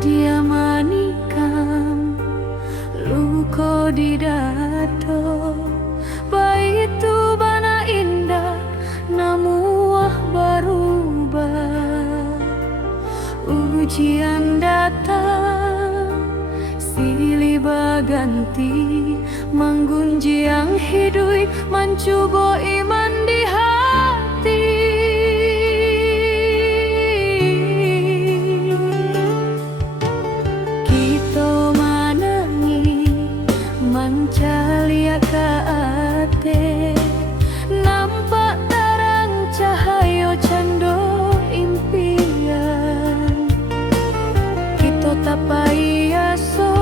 dia manikam luko di dado baitu bana indah namuah berubah ujian datang silih baganti manggunjiang hidup mencoba iman di hati. Kita manangi mancalia ka ate nampak terang cahaya cando impian kita tapai aso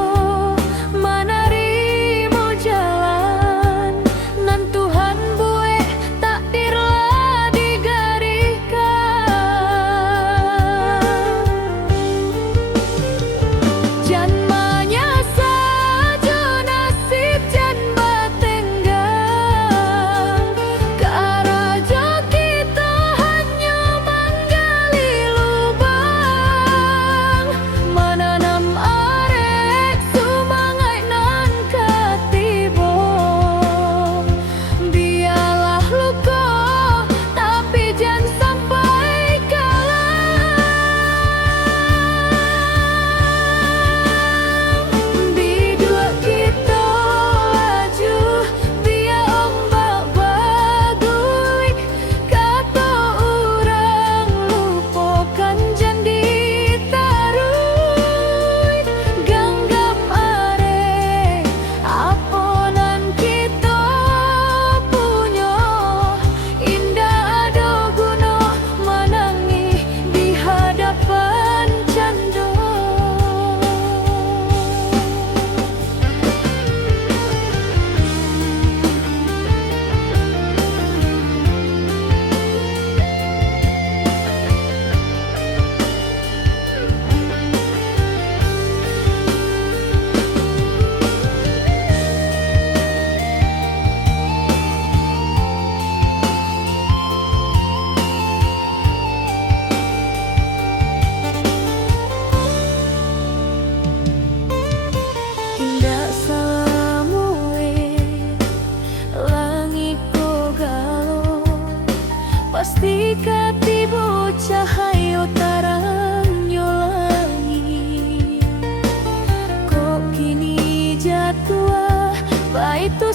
menerima jalan nan Tuhan buat takdirlah digarikan jan menyasa jo nasib jan batenggang ke arah jo kita hanya menggali lubang menanam arek sumangai nan ketibo biarlah luka tapi jangan sampai kalah bidua kita laju biar ombak bagui kata orang lupakan janji tarui ganggam arek aponan kita punya indah ada guna menangi di hadapan cando. Indah samue langit ko galo pasti katibo cahaya tarang langit kok kini jatuh baitu